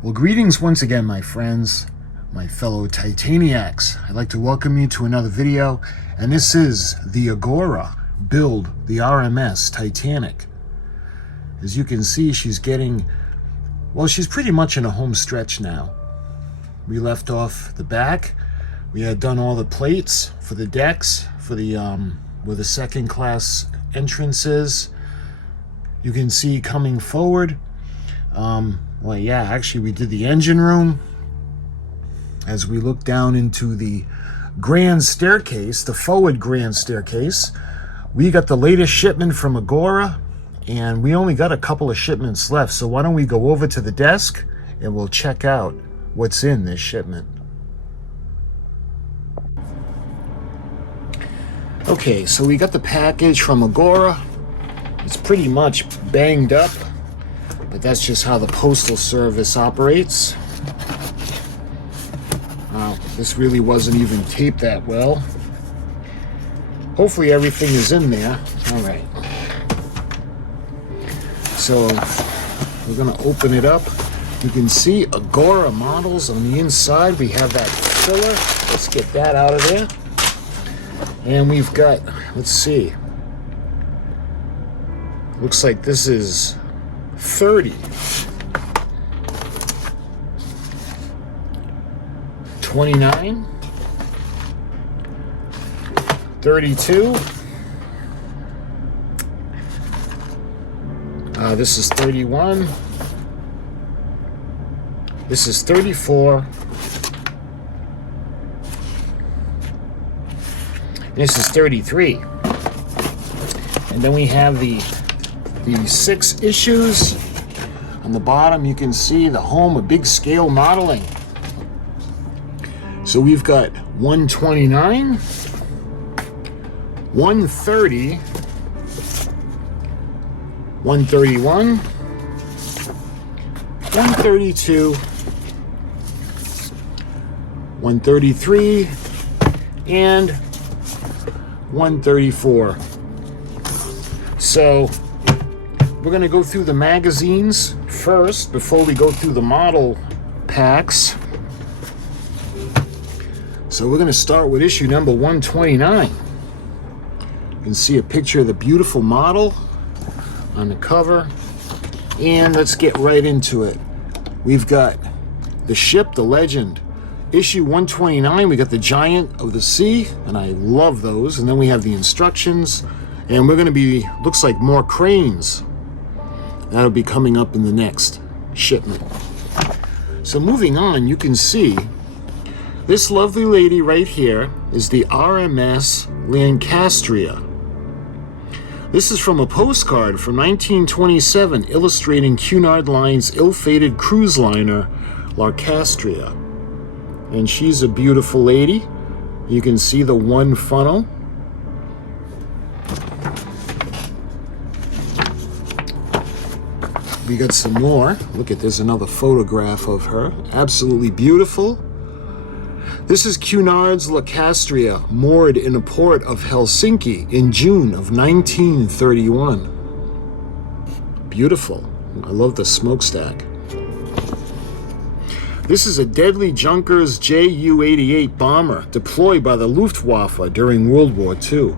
Well, greetings once again, my friends, my fellow Titaniacs. I'd like to welcome you to another video, and this is the AGORA Build, the R.M.S. Titanic. As you can see, she's getting, well, she's pretty much in a home stretch now. We left off the back. We had done all the plates for the decks, for the, where the second class entrance is. You can see coming forward. Well, yeah, actually we did the engine room. As we look down into the grand staircase, the forward grand staircase, we got the latest shipment from AGORA, and we only got a couple of shipments left. So why don't we go over to the desk and we'll check out what's in this shipment. Okay, so we got the package from AGORA. It's pretty much banged up, but that's just how the postal service operates. This really wasn't even taped that well. Hopefully everything is in there. All right. So we're gonna open it up. You can see AGORA Models on the inside. We have that filler. Let's get that out of there. And we've got, let's see. Looks like this is 30. 29. 32. This is 31. This is 34. And this is 33. And then we have the 6 issues. On the bottom, you can see the home of big scale modeling. So we've got 129, 130, 131, 132, 133, and 134. So we're going to go through the magazines first before we go through the model packs. So we're going to start with issue number 129. You can see a picture of the beautiful model on the cover. And let's get right into it. We've got the ship, the legend. Issue 129, we got the Giant of the Sea, and I love those. And then we have the instructions. And we're going to be, looks like more cranes. That'll be coming up in the next shipment. So moving on, you can see this lovely lady right here is the R.M.S. Lancastria. This is from a postcard from 1927 illustrating Cunard Line's ill-fated cruise liner, Lancastria. And she's a beautiful lady. You can see the one funnel. We got some more. Look at, there's another photograph of her. Absolutely beautiful. This is Cunard's Lancastria, moored in a port of Helsinki in June of 1931. Beautiful. I love the smokestack. This is a deadly Junkers Ju-88 bomber deployed by the Luftwaffe during World War II.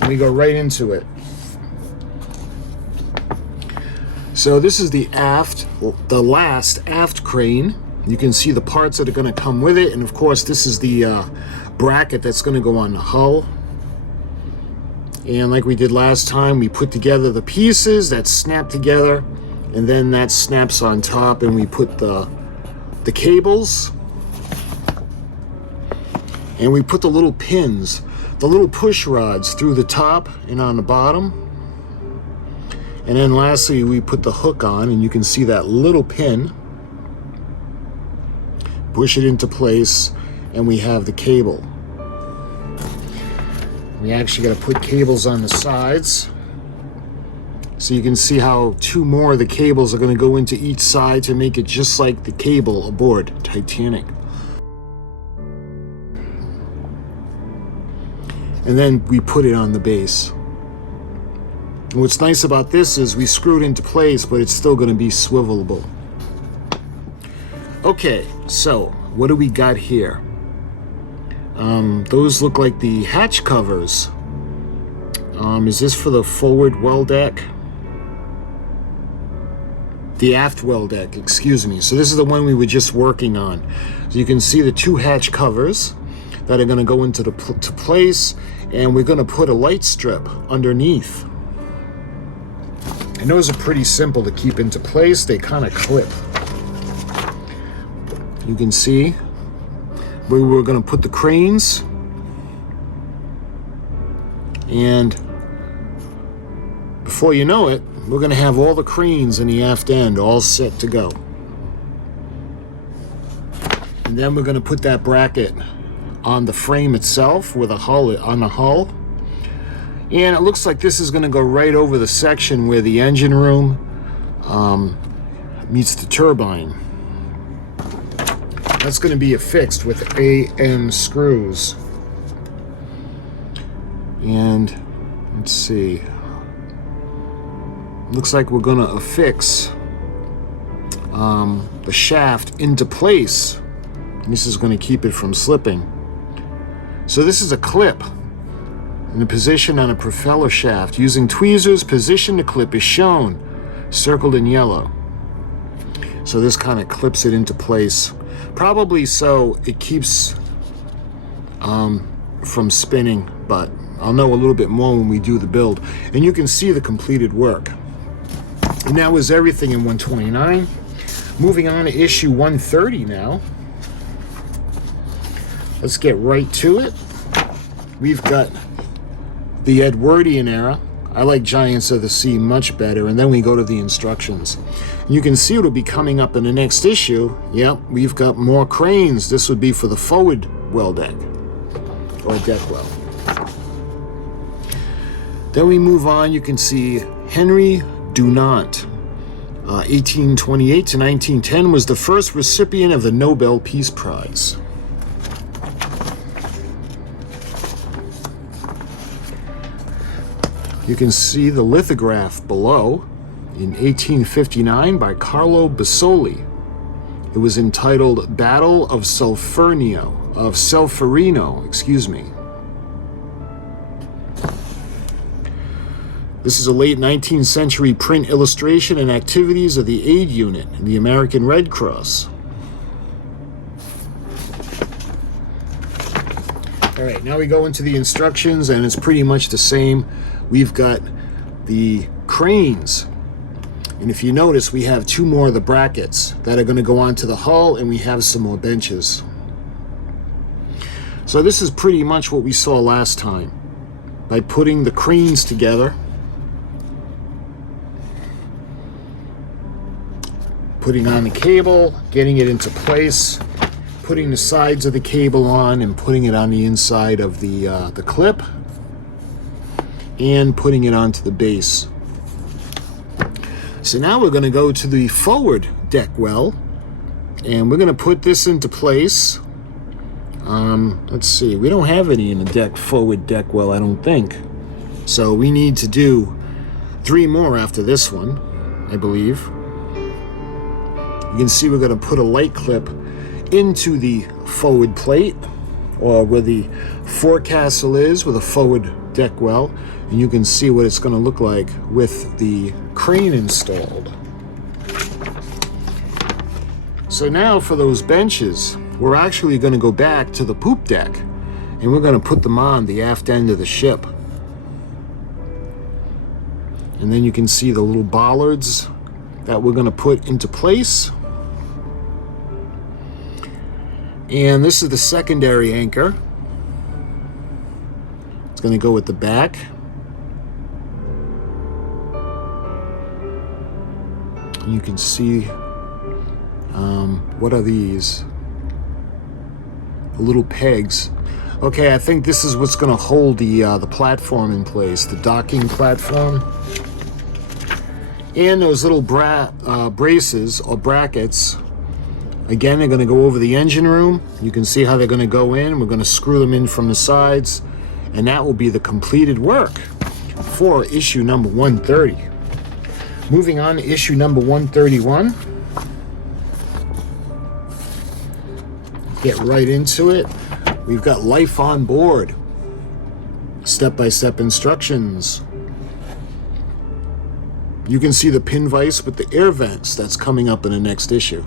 And we go right into it. So this is the last aft crane. You can see the parts that are going to come with it, and of course this is the bracket that's going to go on the hull. And like we did last time, we put together the pieces that snap together, and then that snaps on top, and we put the cables, and we put the little pins, the little push rods through the top and on the bottom. And then lastly, we put the hook on, and you can see that little pin. Push it into place, and we have the cable. We actually got to put cables on the sides. So you can see how 2 more of the cables are going to go into each side to make it just like the cable aboard Titanic. And then we put it on the base. And what's nice about this is we screwed into place, but it's still going to be swivelable. Okay, so what do we got here? Those look like the hatch covers. Is this for the forward well deck? The aft well deck, excuse me. So this is the one we were just working on. So you can see the two hatch covers that are going to go into to place, and we're going to put a light strip underneath. And those are pretty simple to keep into place. They kind of clip. You can see where we're going to put the cranes, and before you know it, we're going to have all the cranes in the aft end all set to go. And then we're going to put that bracket on the frame itself with a hull on the hull. And it looks like this is going to go right over the section where the engine room meets the turbine. That's going to be affixed with AM screws. And let's see. Looks like we're going to affix the shaft into place. This is going to keep it from slipping. So this is a clip in the position on a propeller shaft. Using tweezers, position the clip is shown, circled in yellow. So this kind of clips it into place. Probably so it keeps from spinning, but I'll know a little bit more when we do the build. And you can see the completed work. And that was everything in 129. Moving on to issue 130 now. Let's get right to it. We've got the Edwardian era. I like Giants of the Sea much better. And then we go to the instructions. You can see it'll be coming up in the next issue. Yep, we've got more cranes. This would be for the forward well deck, or deck well. Then we move on. You can see Henry Dunant, 1828 to 1910, was the first recipient of the Nobel Peace Prize. You can see the lithograph below in 1859 by Carlo Basoli. It was entitled Battle of Solferino, excuse me. This is a late 19th century print illustration and activities of the aid unit in the American Red Cross. All right, now we go into the instructions, and it's pretty much the same. We've got the cranes, and if you notice, we have two more of the brackets that are going to go onto the hull, and we have some more benches. So this is pretty much what we saw last time. By putting the cranes together, putting on the cable, getting it into place, putting the sides of the cable on, and putting it on the inside of the clip, and putting it onto the base. So now we're going to go to the forward deck well, and we're going to put this into place. Let's see, we don't have any in the forward deck well, I don't think. So we need to do 3 more after this one, I believe. You can see we're going to put a light clip into the forward plate, or where the forecastle is with a forward deck well, and you can see what it's going to look like with the crane installed. So now for those benches, we're actually going to go back to the poop deck, and we're going to put them on the aft end of the ship. And then you can see the little bollards that we're going to put into place. And this is the secondary anchor. It's going to go with the back. You can see, what are these? The little pegs. Okay, I think this is what's going to hold the platform in place, the docking platform. And those little braces or brackets. Again, they're going to go over the engine room. You can see how they're going to go in. We're going to screw them in from the sides, and that will be the completed work for issue number 130. Moving on to issue number 131. Get right into it. We've got Life on Board. Step-by-step instructions. You can see the pin vise with the air vents. That's coming up in the next issue.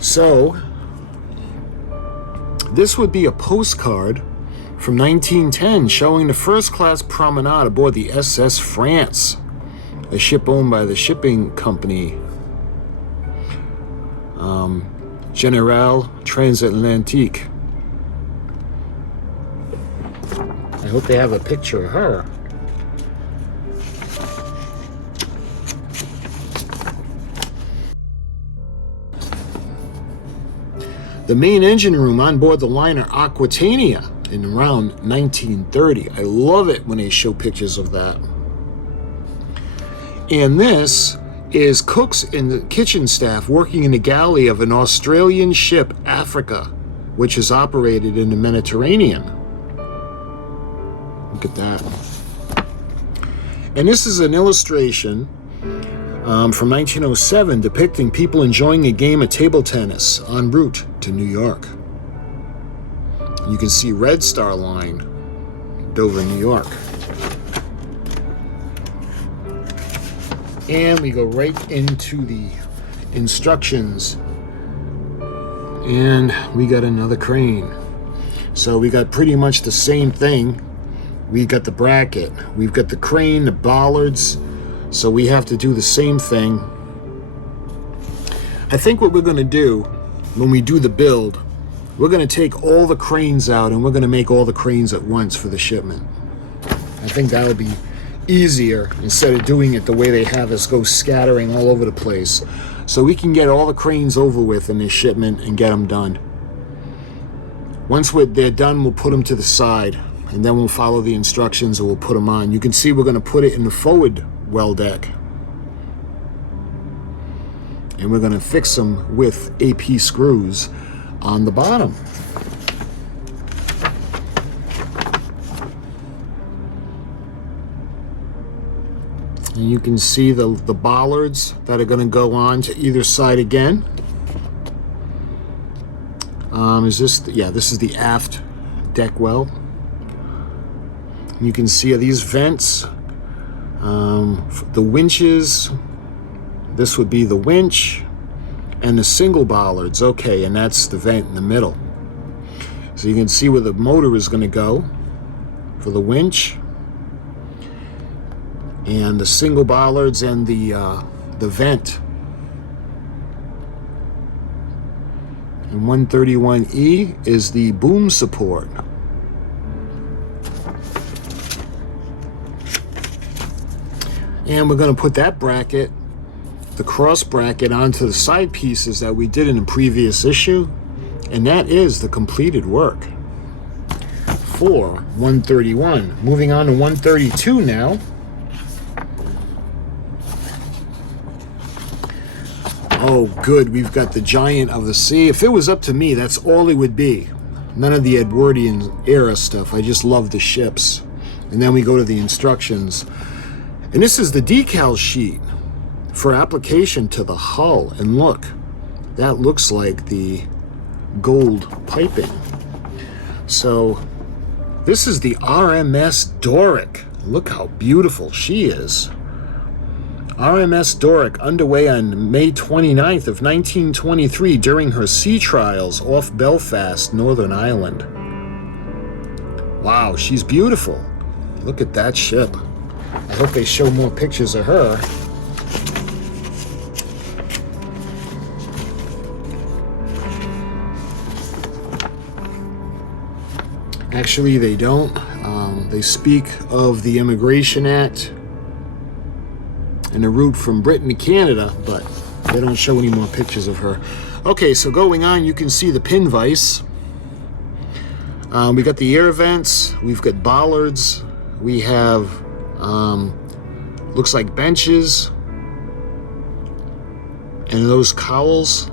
So, this would be a postcard from 1910 showing the first-class promenade aboard the SS France, a ship owned by the shipping company General Transatlantique. I hope they have a picture of her. The main engine room on board the liner Aquitania in around 1930. I love it when they show pictures of that. And this is cooks and the kitchen staff working in the galley of an Australian ship, Africa, which is operated in the Mediterranean. Look at that. And this is an illustration from 1907 depicting people enjoying a game of table tennis en route to New York. You can see Red Star Line, Dover, New York. And we go right into the instructions. And we got another crane. So we got pretty much the same thing. We got the bracket, we've got the crane, the bollards. So we have to do the same thing. I think what we're going to do when we do the build, we're going to take all the cranes out and we're going to make all the cranes at once for the shipment. I think that'll be easier instead of doing it the way they have us go scattering all over the place. So we can get all the cranes over with in this shipment and get them done. Once they're done, we'll put them to the side and then we'll follow the instructions and we'll put them on. You can see we're going to put it in the forward well deck. And we're going to fix them with AP screws on the bottom. And you can see the bollards that are going to go on to either side again. Is this, yeah, this is the aft deck well. You can see these vents. The winches, this would be the winch, and the single bollards, okay, and that's the vent in the middle. So you can see where the motor is going to go for the winch, and the single bollards and the vent. And 131E is the boom support. And we're going to put that bracket, the cross bracket, onto the side pieces that we did in the previous issue. And that is the completed work for 131. Moving on to 132 now. Oh, good. We've got the Giant of the Sea. If it was up to me, that's all it would be. None of the Edwardian era stuff. I just love the ships. And then we go to the instructions. And this is the decal sheet for application to the hull. And look, that looks like the gold piping. So this is the R.M.S. Doric. Look how beautiful she is. R.M.S. Doric underway on May 29th of 1923 during her sea trials off Belfast, Northern Ireland. Wow, she's beautiful. Look at that ship. I hope they show more pictures of her. Actually, they don't. They speak of the Immigration Act and the route from Britain to Canada, but they don't show any more pictures of her. Okay, so going on, you can see the pin vise. We got the air vents. We've got bollards. We have, looks like benches. And those cowls.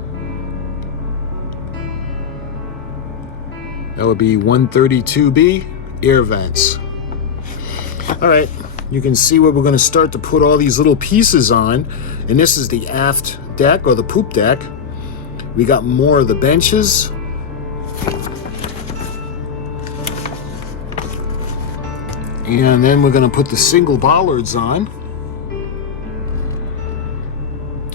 That would be 132B, air vents. All right, you can see where we're going to start to put all these little pieces on. And this is the aft deck, or the poop deck. We got more of the benches. And then we're going to put the single bollards on.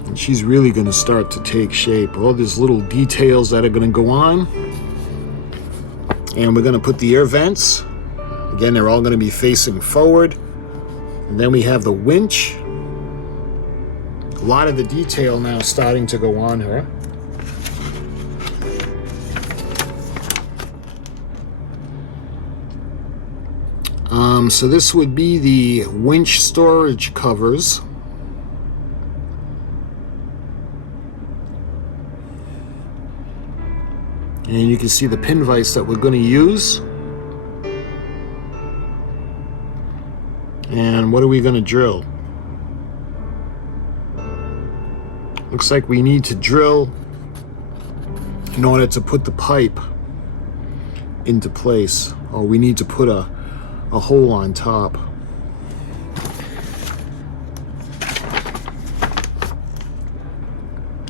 And she's really going to start to take shape. All these little details that are going to go on. And we're going to put the air vents. Again, they're all going to be facing forward. And then we have the winch. A lot of the detail now starting to go on her. So this would be the winch storage covers. And you can see the pin vise that we're going to use. And what are we going to drill? Looks like we need to drill in order to put the pipe into place. Or we need to put a hole on top.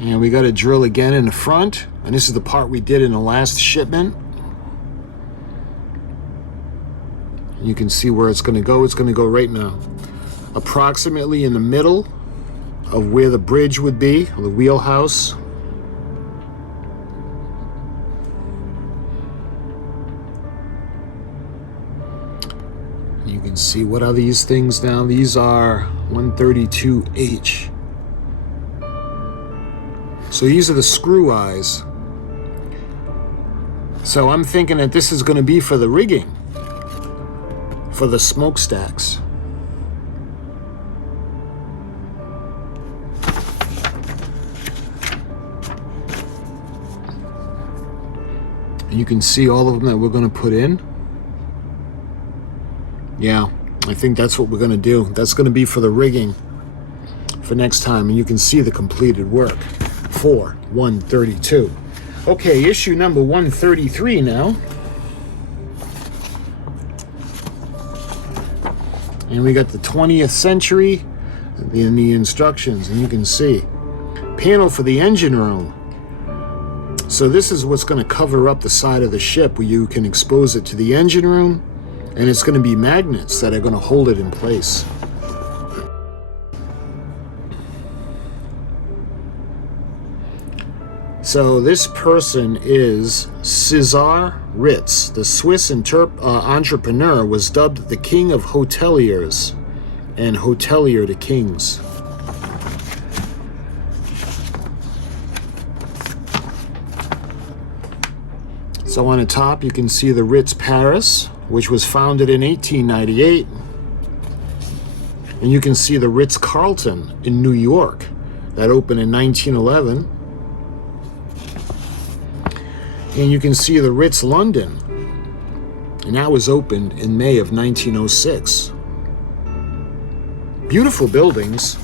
And we got to drill again in the front. And this is the part we did in the last shipment. You can see where it's going to go. It's going to go right now, approximately in the middle of where the bridge would be, or the wheelhouse. You can see, what are these things now? These are 132H. So these are the screw eyes. So I'm thinking that this is going to be for the rigging, for the smokestacks. And you can see all of them that we're going to put in. Yeah, I think that's what we're going to do. That's going to be for the rigging for next time. And you can see the completed work for 132. Okay, issue number 133 now. And we got the 20th century in the instructions, and you can see panel for the engine room. So this is what's going to cover up the side of the ship, where you can expose it to the engine room, and it's going to be magnets that are going to hold it in place. So this person is César Ritz. The Swiss entrepreneur was dubbed the king of hoteliers and hotelier to kings. So on the top you can see the Ritz Paris, which was founded in 1898. And you can see the Ritz Carlton in New York that opened in 1911. And you can see the Ritz London, and that was opened in May of 1906. Beautiful buildings.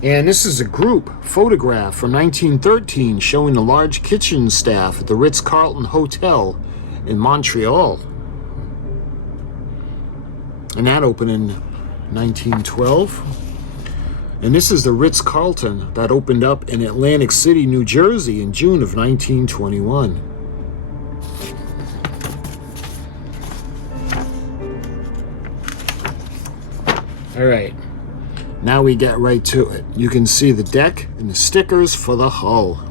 And this is a group photograph from 1913 showing the large kitchen staff at the Ritz-Carlton Hotel in Montreal. And that opened in 1912. And this is the Ritz-Carlton that opened up in Atlantic City, New Jersey in June of 1921. All right, now we get right to it. You can see the deck and the stickers for the hull.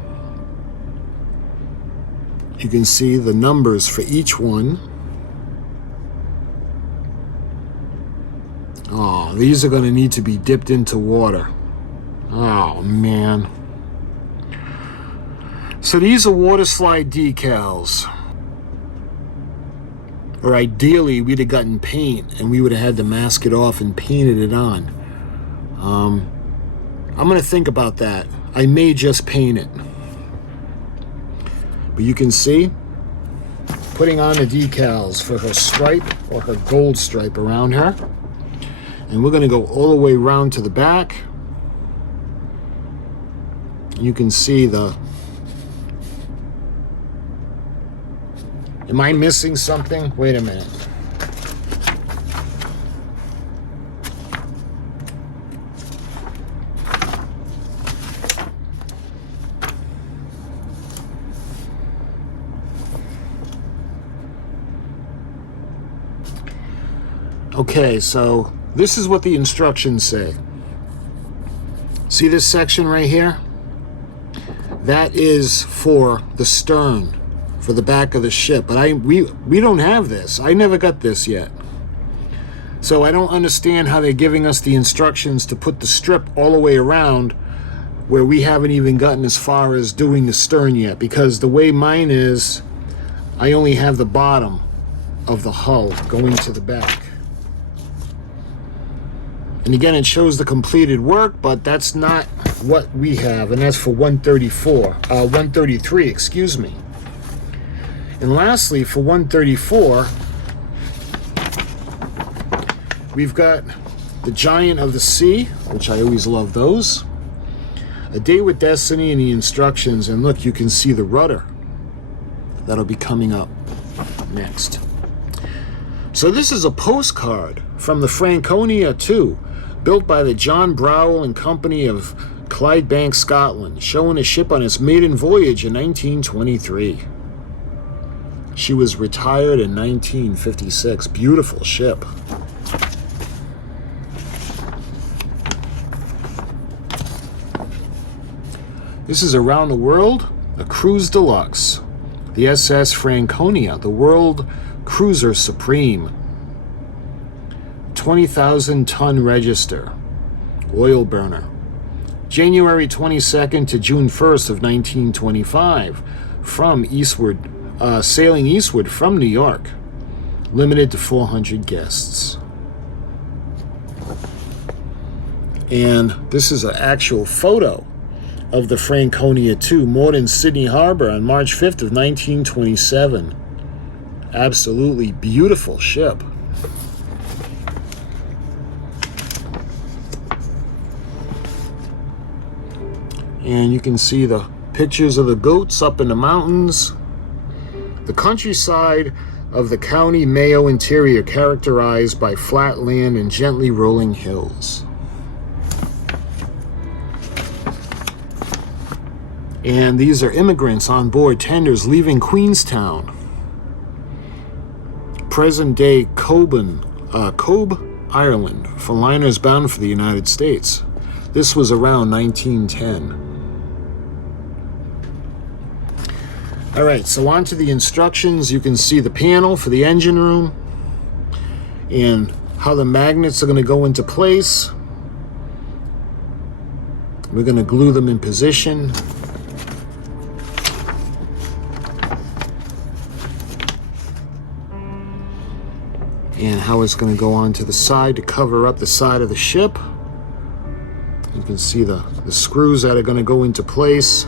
You can see the numbers for each one. Oh, these are going to need to be dipped into water. Oh, man. So these are water slide decals. Or ideally, we'd have gotten paint and we would have had to mask it off and painted it on. I'm going to think about that. I may just paint it. But you can see, putting on the decals for her stripe, or her gold stripe around her. And we're going to go all the way around to the back. You can see the Am I missing something? Wait a minute. Okay, so this is what the instructions say. See this section right here? That is for the stern, for the back of the ship. But we don't have this. I never got this yet. So I don't understand how they're giving us the instructions to put the strip all the way around where we haven't even gotten as far as doing the stern yet. Because the way mine is, I only have the bottom of the hull going to the back. And again, it shows the completed work, but that's not what we have, and that's for 133, excuse me. And lastly, for 134, we've got the Giant of the Sea, which I always love those. A Day with Destiny and the instructions, and look, you can see the rudder. That'll be coming up next. So this is a postcard from the Franconia 2, built by the John Browell and Company of Clydebank, Scotland, showing a ship on its maiden voyage in 1923. She was retired in 1956. Beautiful ship. This is Around the World, a cruise deluxe. The SS Franconia, the World Cruiser Supreme. 20,000 ton register, oil burner. January 22nd to June 1st of 1925, from eastward, sailing eastward from New York, limited to 400 guests. And this is an actual photo of the Franconia 2, moored in Sydney Harbor on March 5th of 1927. Absolutely beautiful ship. And you can see the pictures of the goats up in the mountains. The countryside of the County Mayo interior, characterized by flat land and gently rolling hills. And these are immigrants on board tenders leaving Queenstown. Present-day Cobe, Ireland, for liners bound for the United States. This was around 1910. All right, so on to the instructions. You can see the panel for the engine room and how the magnets are going to go into place. We're going to glue them in position. And how it's going to go on to the side to cover up the side of the ship. You can see the screws that are going to go into place.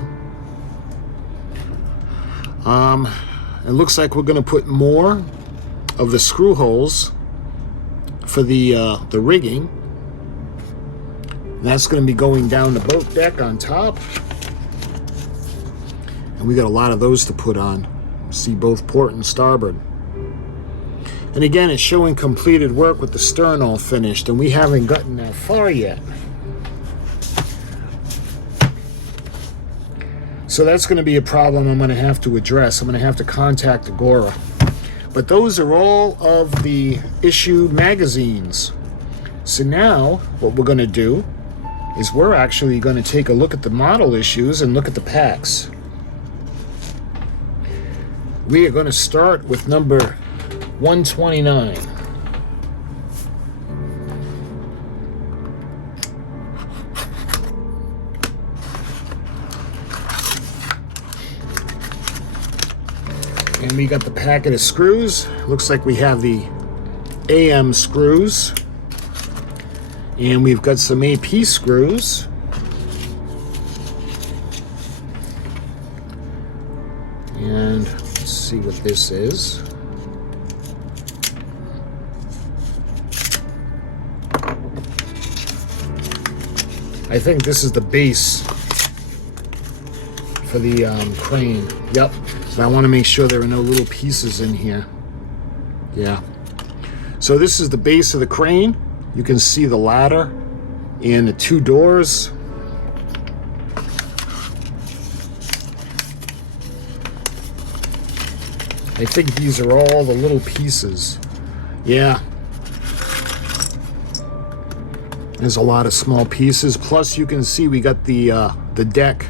It looks like we're going to put more of the screw holes for the rigging. And that's going to be going down the boat deck on top. And we got a lot of those to put on. See both port and starboard. And again, it's showing completed work with the stern all finished, and we haven't gotten that far yet. So that's going to be a problem I'm going to have to address. I'm going to have to contact AGORA. But those are all of the issued magazines. So now what we're going to do is we're actually going to take a look at the model issues and look at the packs. We are going to start with number 129. And we got the packet of screws. Looks like we have the AM screws. And we've got some AP screws. And let's see what this is. I think this is the base for the crane. Yep. But I want to make sure there are no little pieces in here. Yeah. So this is the base of the crane. You can see the ladder and the two doors. I think these are all the little pieces. Yeah. There's a lot of small pieces. Plus you can see we got the deck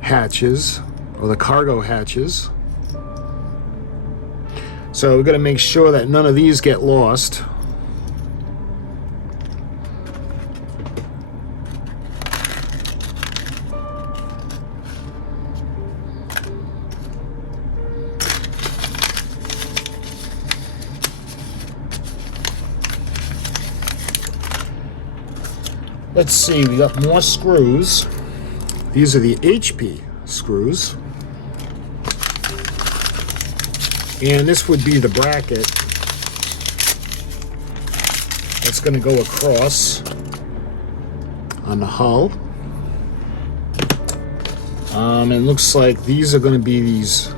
hatches, or the cargo hatches. So we're going to make sure that none of these get lost. Let's see, we got more screws. These are the HP screws. And this would be the bracket that's going to go across on the hull. And looks like these are going to be these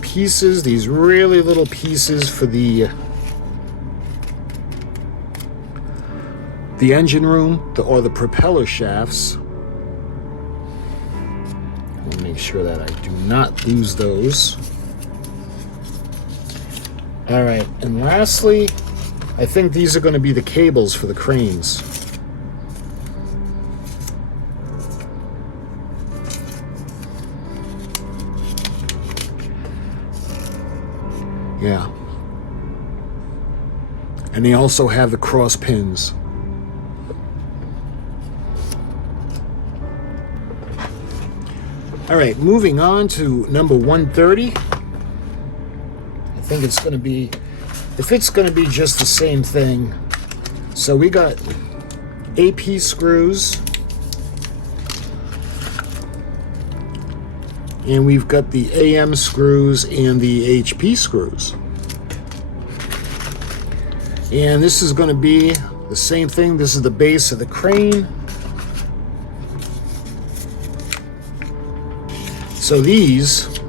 pieces, these really little pieces for the engine room, or the propeller shafts. I'll make sure that I do not lose those. All right, and lastly, I think these are going to be the cables for the cranes. Yeah. And they also have the cross pins. All right, moving on to number 130. I think it's going to be, if it's going to be just the same thing. So we got AP screws. And we've got the AM screws and the HP screws. And this is going to be the same thing. This is the base of the crane. So these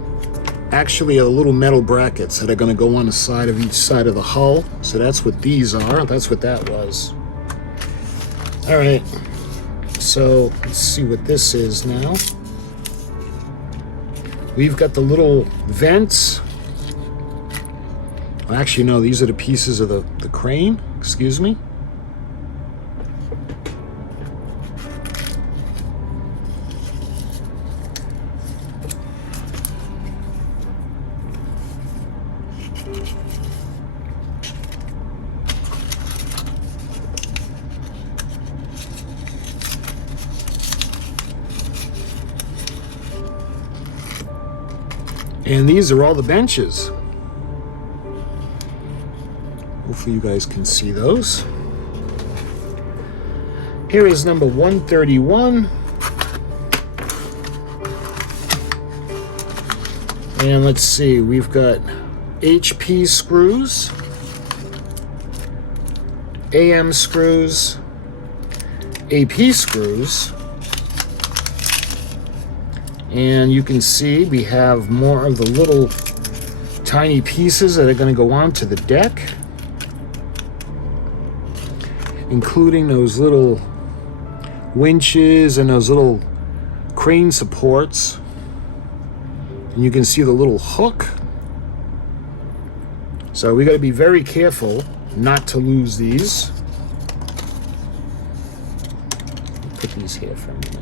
actually are little metal brackets that are going to go on the side of each side of the hull. So that's what these are. That's what that was. All right. So let's see what this is now. We've got the little vents. Well, actually, no, these are the pieces of the crane. Excuse me. And these are all the benches. Hopefully you guys can see those. Here is number 131. And let's see, we've got HP screws, AM screws, AP screws. And you can see we have more of the little tiny pieces that are going to go onto the deck, including those little winches and those little crane supports. And you can see the little hook. So we got to be very careful not to lose these. Put these here for a minute.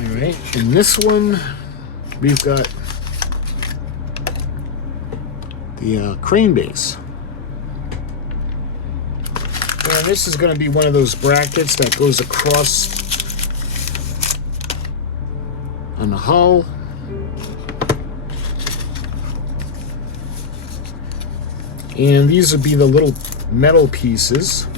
All right, in this one, we've got the crane base. And this is going to be one of those brackets that goes across on the hull. And these would be the little metal pieces.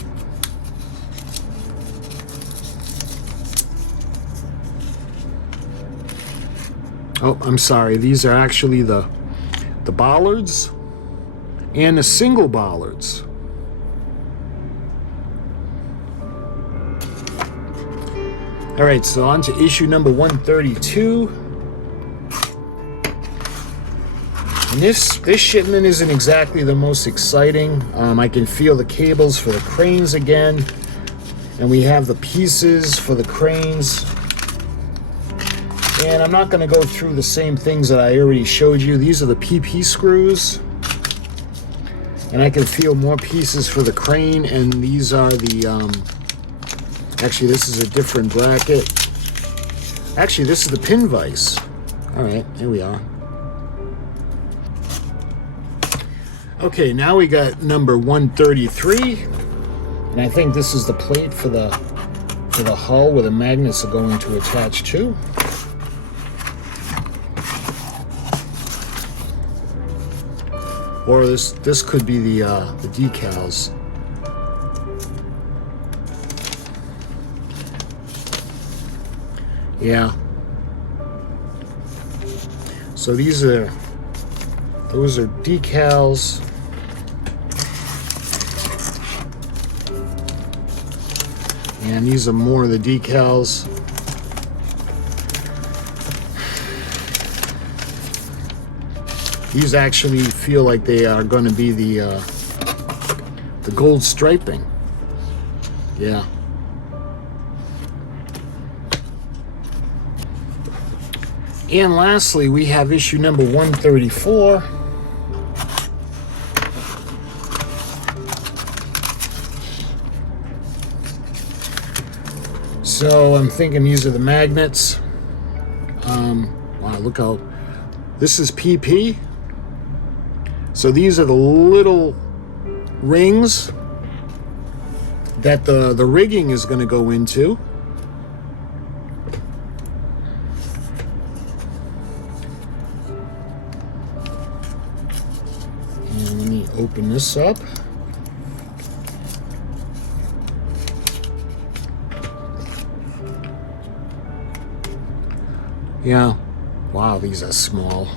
Oh, I'm sorry. These are actually the bollards and the single bollards. All right, so on to issue number 132. And this shipment isn't exactly the most exciting. I can feel the cables for the cranes again. And we have the pieces for the cranes. And I'm not going to go through the same things that I already showed you. These are the PP screws. And I can feel more pieces for the crane. And these are the... actually, this is a different bracket. Actually, this is the pin vise. All right, here we are. Okay, now we got number 133. And I think this is the plate for the hull where the magnets are going to attach to. Or this could be the decals. Yeah. So those are decals. And these are more of the decals. These actually feel like they are going to be the gold striping. Yeah. And lastly, we have issue number 134. So I'm thinking these are the magnets. Wow, look how... This is PP. So these are the little rings that the rigging is going to go into. And let me open this up. Yeah. Wow, these are small.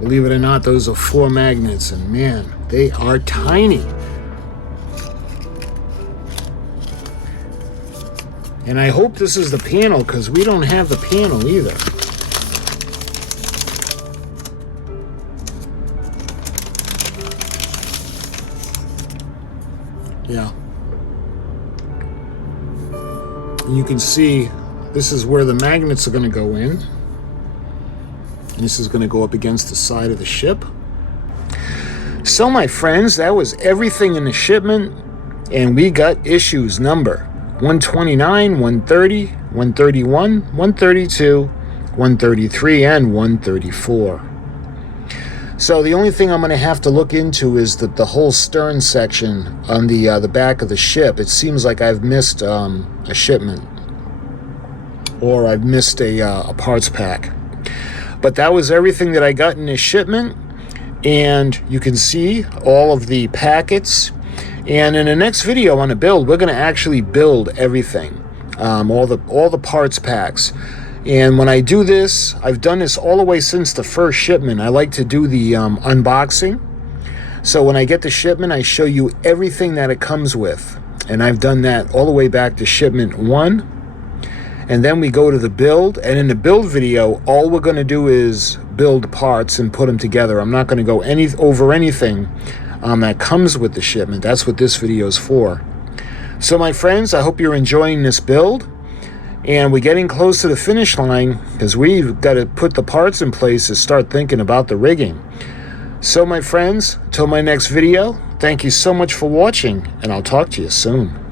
Believe it or not, those are 4 magnets, and man, they are tiny. And I hope this is the panel, because we don't have the panel either. Yeah. And you can see this is where the magnets are going to go in. And this is going to go up against the side of the ship. So my friends, that was everything in the shipment. And we got issues number 129, 130, 131, 132, 133, and 134. So the only thing I'm going to have to look into is the whole stern section on the back of the ship. It seems like I've missed a shipment, or I've missed a parts pack. But that was everything that I got in this shipment, and you can see all of the packets. And in the next video on the build, we're going to actually build everything, all the parts packs. And when I do this, I've done this all the way since the first shipment. I like to do the unboxing. So when I get the shipment, I show you everything that it comes with. And I've done that all the way back to shipment 1. And then we go to the build. And in the build video, all we're going to do is build parts and put them together. I'm not going to go over anything that comes with the shipment. That's what this video is for. So my friends, I hope you're enjoying this build. And we're getting close to the finish line, because we've got to put the parts in place to start thinking about the rigging. So my friends, till my next video, thank you so much for watching, and I'll talk to you soon.